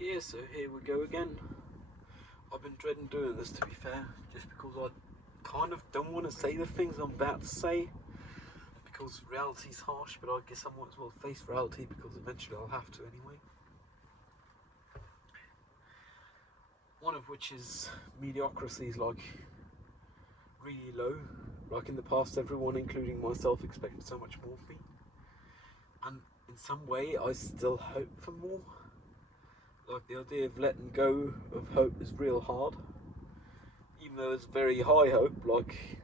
Yeah, so here we go again. I've been dreading doing this, to be fair, just because I kind of don't want to say the things I'm about to say, because reality's harsh, but I guess I might as well face reality because eventually I'll have to anyway. One of which is mediocrity is like really low. Like in the past, everyone, including myself, expected so much more of me. And in some way, I still hope for more. Like the idea of letting go of hope is real hard. Even though it's very high hope, like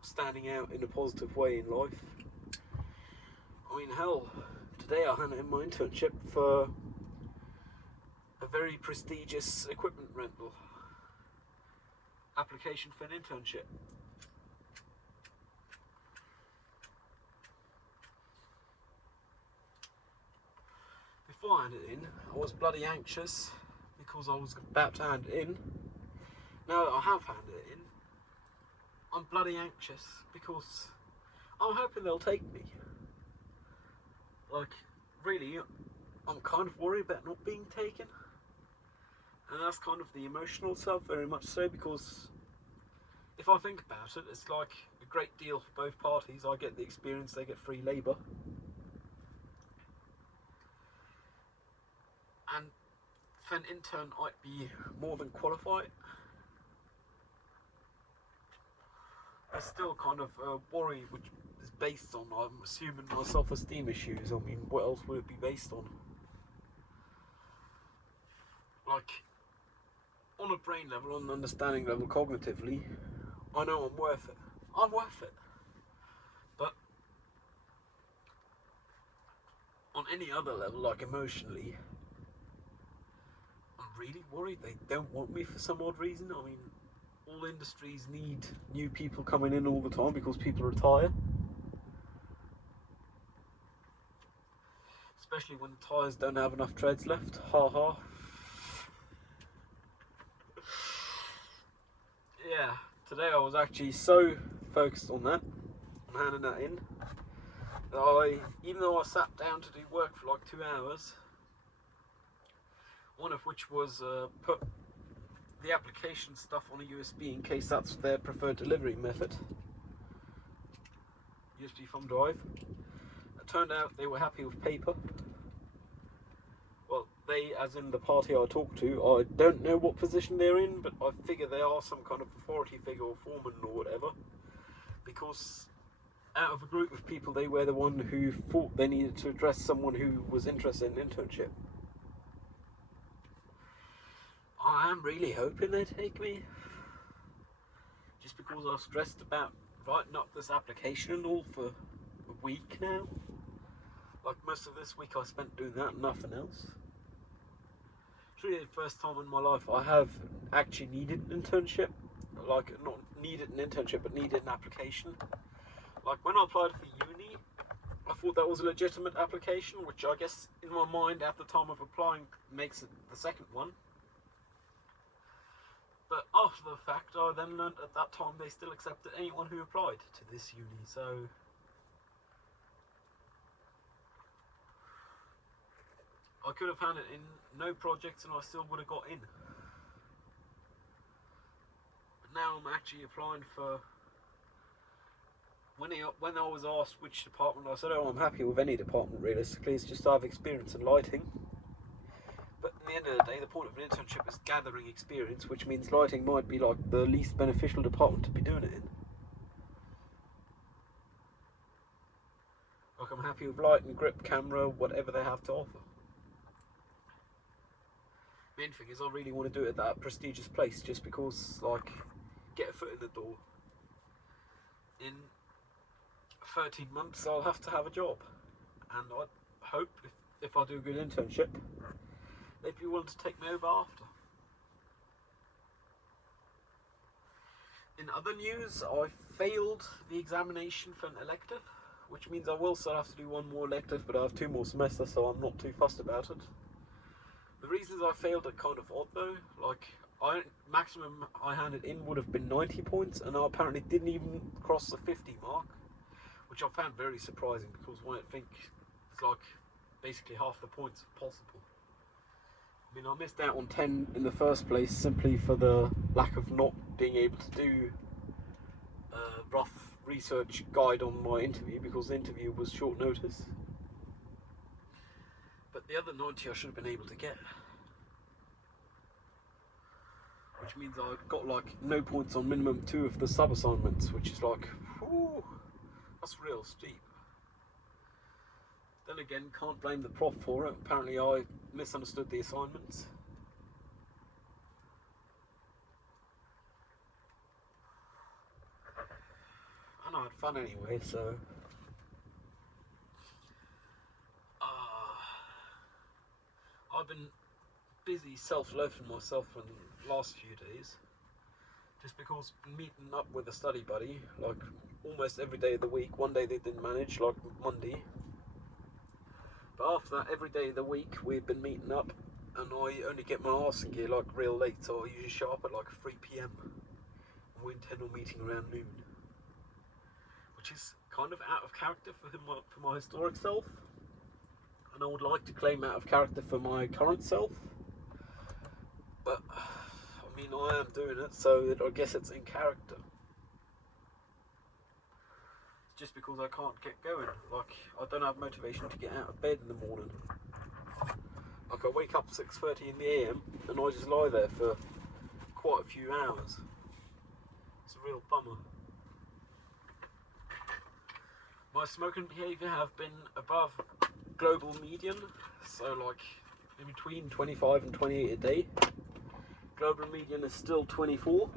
standing out in a positive way in life. I mean, hell, today I handed in my internship for a very prestigious equipment rental application for an internship. Before I handed it in, I was bloody anxious because I was about to hand it in. Now that I have handed it in, I'm bloody anxious because I'm hoping they'll take me. Like, really, I'm kind of worried about not being taken. And that's kind of the emotional self, very much so, because if I think about it, it's like a great deal for both parties. I get the experience, they get free labour. And for an intern, I'd be more than qualified. There's still kind of a worry which is based on, I'm assuming, my self-esteem issues. I mean, what else would it be based on? Like, on a brain level, on an understanding level, cognitively, I know I'm worth it. I'm worth it. But on any other level, like emotionally, I'm really worried they don't want me for some odd reason. I mean, all industries need new people coming in all the time because people retire. Especially when the tyres don't have enough treads left. Ha ha. Yeah, today I was actually so focused on that, on handing that in, that even though I sat down to do work for like 2 hours, one of which was put the application stuff on a USB in case that's their preferred delivery method, USB thumb drive. It turned out they were happy with paper. Well, they, as in the party I talked to, I don't know what position they're in, but I figure they are some kind of authority figure or foreman or whatever, because out of a group of people, they were the one who thought they needed to address someone who was interested in internship. I am really hoping they take me, just because I was stressed about writing up this application and all for a week now. Like most of this week I spent doing that and nothing else. It's really the first time in my life I have actually needed an internship. Like, not needed an internship, but needed an application. Like, when I applied for uni, I thought that was a legitimate application, which I guess in my mind at the time of applying makes it the second one. But after the fact, I then learned at that time they still accepted anyone who applied to this uni, so I could have handed in no projects and I still would have got in. But now I'm actually applying for... When I was asked which department, I said, oh, I'm happy with any department realistically, it's just I have experience in lighting. But at the end of the day, the point of an internship is gathering experience, which means lighting might be like the least beneficial department to be doing it in. Like, I'm happy with light and grip, camera, whatever they have to offer. Main thing is I really want to do it at that prestigious place just because, like, get a foot in the door. In 13 months I'll have to have a job, and I hope if I do a good internship they'd be willing to take me over after. In other news, I failed the examination for an elective, which means I will still have to do one more elective, but I have 2 more semesters, so I'm not too fussed about it. The reasons I failed are kind of odd though. Like, maximum I handed in would have been 90 points, and I apparently didn't even cross the 50 mark, which I found very surprising because when I think it's like basically half the points possible. I mean, I missed out on 10 in the first place simply for the lack of not being able to do a rough research guide on my interview because the interview was short notice. But the other 90 I should have been able to get. Which means I got like no points on minimum 2 of the sub assignments, which is like, whew, that's real steep. Then again, can't blame the prof for it. Apparently I misunderstood the assignments. And I had fun anyway, so... I've been busy self-loafing myself for the last few days. Just because meeting up with a study buddy, like almost every day of the week. One day they didn't manage, like Monday. But after that, every day of the week we've been meeting up, and I only get my arse in gear like real late, so I usually show up at like 3 PM. And we intend on meeting around noon, which is kind of out of character for my historic self, and I would like to claim out of character for my current self. But I mean, I am doing it, so I guess it's in character. Just because I can't get going. Like, I don't have motivation to get out of bed in the morning. Like, I wake up 6:30 in the AM and I just lie there for quite a few hours. It's a real bummer. My smoking behaviour have been above global median, so like in between 25 and 28 a day. Global median is still 24.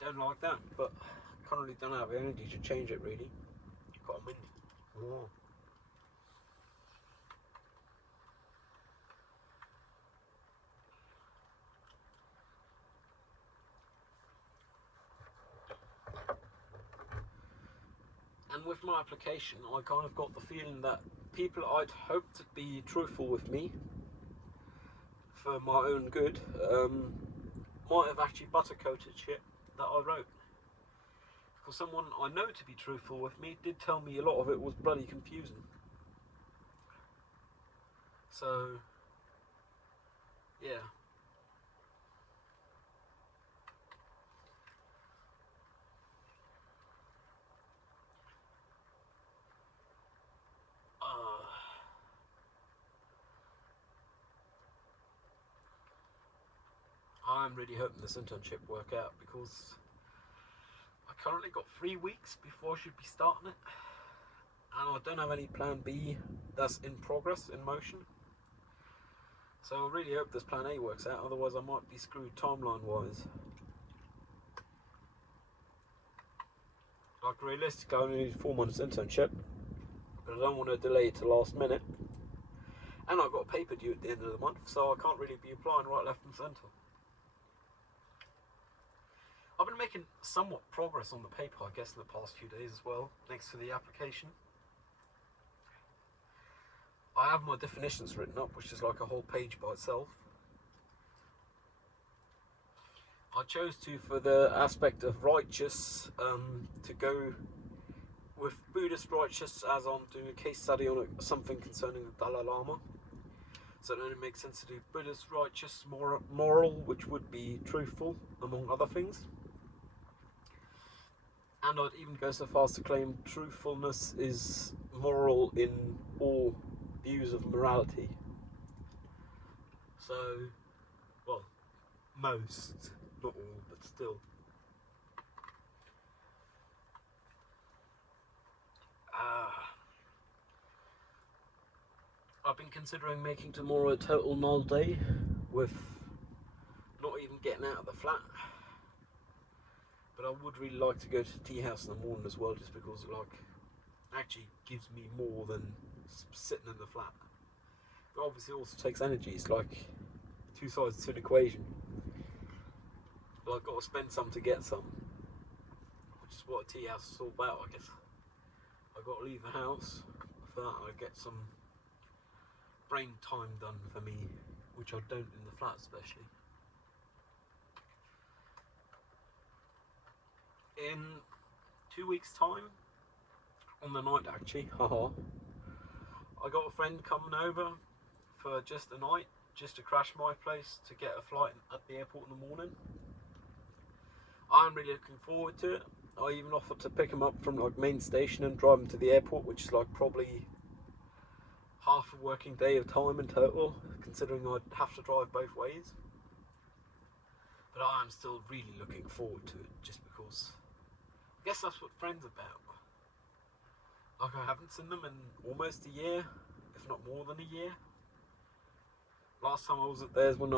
Don't like that, but currently don't have the energy to change it really. Got a minute. Oh. And with my application, I kind of got the feeling that people I'd hoped to be truthful with me for my own good might have actually buttercoated shit that I wrote. Because someone I know to be truthful with me did tell me a lot of it was bloody confusing. So, yeah. I'm really hoping this internship work out because I currently got 3 weeks before I should be starting it, and I don't have any plan B that's in progress, in motion. So I really hope this plan A works out, otherwise I might be screwed timeline wise. Like realistically I only need 4 months internship, but I don't want to delay it to last minute. And I've got a paper due at the end of the month, so I can't really be applying right, left and centre. I've been making somewhat progress on the paper, I guess, in the past few days as well, next to the application. I have my definitions written up, which is like a whole page by itself. I chose to, for the aspect of righteous, to go with Buddhist righteous, as I'm doing a case study on something concerning the Dalai Lama. So it only makes sense to do Buddhist righteous, moral, which would be truthful, among other things. And I'd even go so far as to claim truthfulness is moral in all views of morality. So, well, most, not all, but still. I've been considering making tomorrow a total null day, with not even getting out of the flat. But I would really like to go to the tea house in the morning as well, just because like actually gives me more than sitting in the flat. But obviously it also takes energy. It's like two sides to an equation. But I've got to spend some to get some, which is what a tea house is all about, I guess. I've got to leave the house. For that I get some brain time done for me, which I don't in the flat especially. In 2 weeks' time, on the night actually, haha, I got a friend coming over for just a night, just to crash my place to get a flight at the airport in the morning. I'm really looking forward to it. I even offered to pick him up from like main station and drive him to the airport, which is like probably half a working day of time in total, considering I'd have to drive both ways. But I am still really looking forward to it, just because I guess that's what friends are about. Like, I haven't seen them in almost a year, if not more than a year. Last time I was at theirs when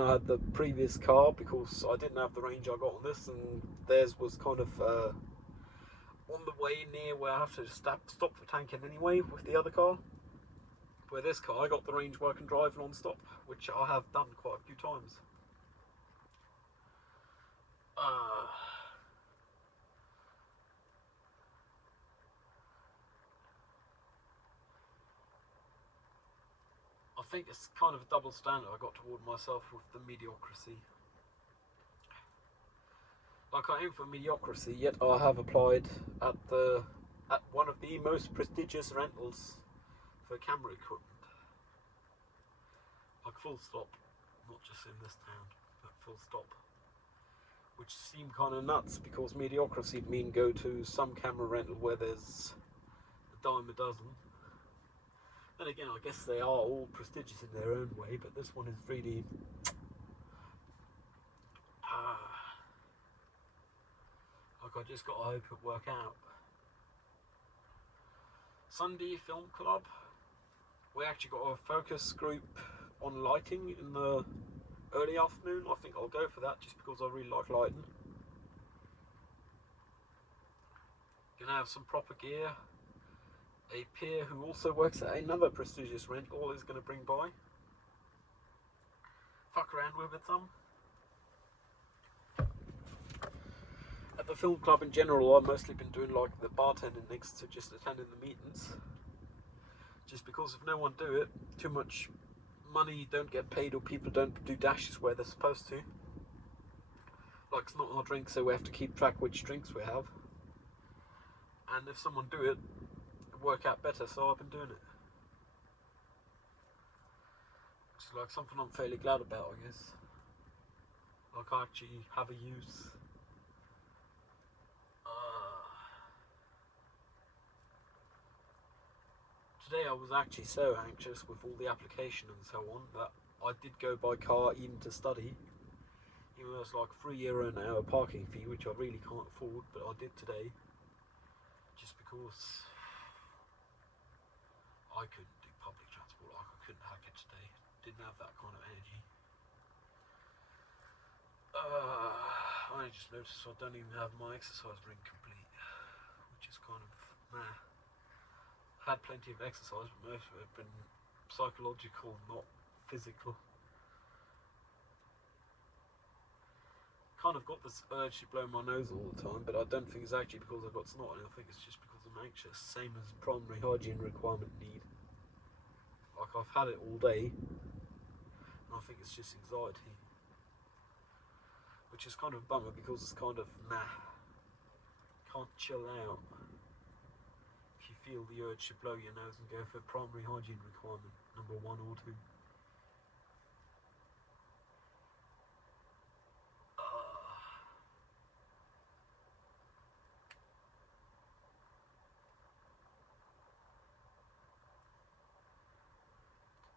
I had the previous car, because I didn't have the range I got on this, and theirs was kind of on the way near where I have to stop for tanking anyway with the other car. Where this car, I got the range where I can drive non-stop, which I have done quite a few times. I think it's kind of a double standard I got toward myself with the mediocrity. Like, I aim for mediocrity, yet I have applied at one of the most prestigious rentals for camera equipment. Like, full stop. Not just in this town, but full stop. Which seemed kind of nuts, because mediocrity would mean go to some camera rental where there's a dime a dozen. Then again, I guess they are all prestigious in their own way, but this one is really like, I just got to hope it work out. Sunday Film Club. We actually got a focus group on lighting in the early afternoon. I think I'll go for that, just because I really like lighting. Gonna have some proper gear. A peer who also works at another prestigious rental is going to bring by. Fuck around with it some. At the film club in general, I've mostly been doing like the bartending next to just attending the meetings. Just because if no one do it, too much money don't get paid, or people don't do dashes where they're supposed to. Like, it's not our drink, so we have to keep track which drinks we have. And if someone do it, it'd work out better, so I've been doing it. Which is like something I'm fairly glad about, I guess. Like, I actually have a use. Today I was actually so anxious with all the application and so on that I did go by car even to study. Even though it's like €3 an hour parking fee, which I really can't afford, but I did today. Just because I couldn't do public transport, like I couldn't hack it today. Didn't have that kind of energy. I just noticed I don't even have my exercise ring complete, which is kind of meh. Had plenty of exercise, but most of it have been psychological, not physical. Kind of got this urge to blow my nose all the time, but I don't think it's actually because I've got snot, I think it's just because I'm anxious, same as primary hygiene requirement need. Like, I've had it all day, and I think it's just anxiety. Which is kind of a bummer, because it's kind of can't chill out if you feel the urge to blow your nose and go for primary hygiene requirement number 1 or 2.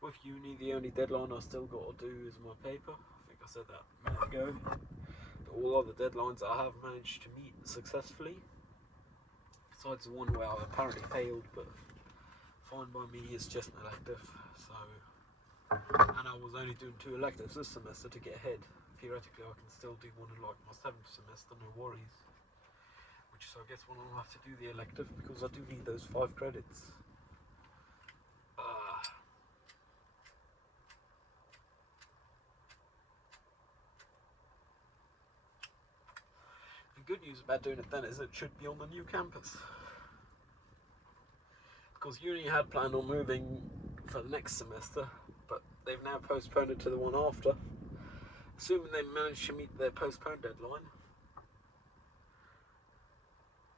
With uni, the only deadline I still got to do is my paper. I think I said that a minute ago. But all other deadlines I have managed to meet successfully. Besides the one where I apparently failed, but fine by me, it's just an elective. So, and I was only doing 2 electives this semester to get ahead. Theoretically, I can still do one in like my 7th semester, no worries. Which is, I guess, when I'll have to do the elective, because I do need those 5 credits. The good news about doing it then is it should be on the new campus. Because uni had planned on moving for the next semester, but they've now postponed it to the one after. Assuming they manage to meet their postponed deadline,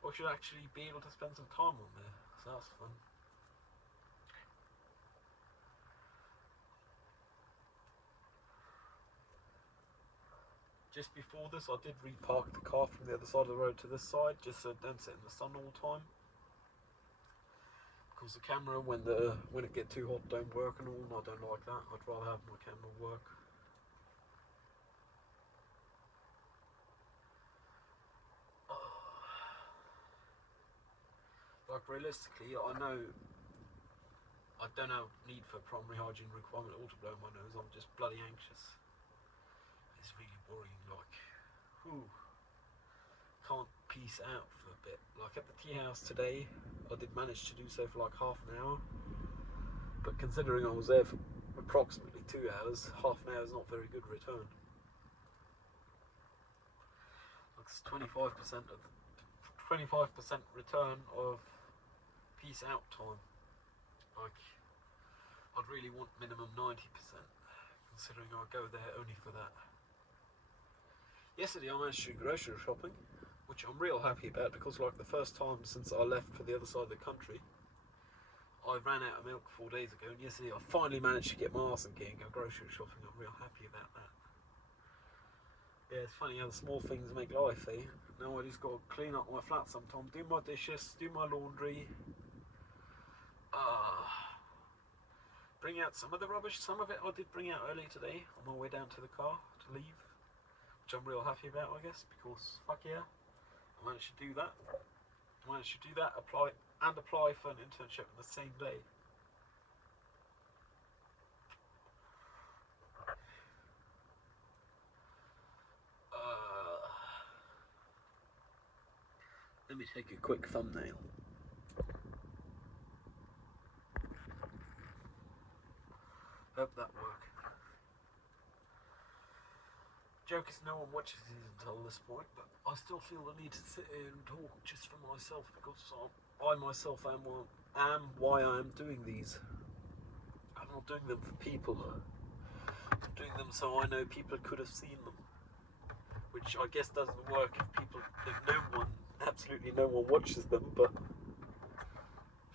I should actually be able to spend some time on there, so that's fun. Just before this, I did repark the car from the other side of the road to this side, just so it don't sit in the sun all the time. Because the camera, when it get too hot, don't work and all, and I don't like that. I'd rather have my camera work. Like realistically, I know I don't have need for primary hygiene requirement at all to blow my nose. I'm just bloody anxious. It's really worrying. Like, whew, can't peace out for a bit. Like at the tea house today, I did manage to do so for like half an hour. But considering I was there for approximately 2 hours, half an hour is not very good return. That's 25% of 25% return of peace out time. Like, I'd really want minimum 90%, considering I go there only for that. Yesterday I managed to do grocery shopping, which I'm real happy about, because like the first time since I left for the other side of the country, I ran out of milk 4 days ago, and yesterday I finally managed to get my arse in gear and go grocery shopping. I'm real happy about that. Yeah, it's funny how the small things make life, eh? Now I just got to clean up my flat sometime, do my dishes, do my laundry, bring out some of the rubbish. Some of it I did bring out early today on my way down to the car to leave, which I'm real happy about, I guess, because fuck yeah, I managed to do that. Apply for an internship on the same day. Let me take a quick thumbnail. Hope that worked. Joke is no one watches these until this point, but I still feel the need to sit here and talk just for myself, because I myself am why I am doing these. I'm not doing them for people. I'm doing them so I know people could have seen them, which I guess doesn't work if absolutely no one watches them, but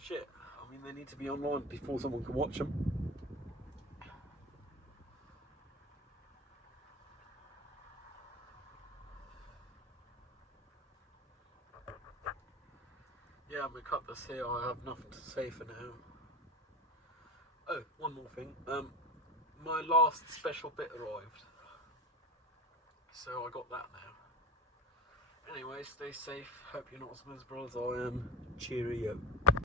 shit, I mean, they need to be online before someone can watch them. Yeah, I'm gonna cut this here. I have nothing to say for now. Oh, one more thing. My last special bit arrived, so I got that now. Anyway, stay safe. Hope you're not as miserable as I am. Cheerio.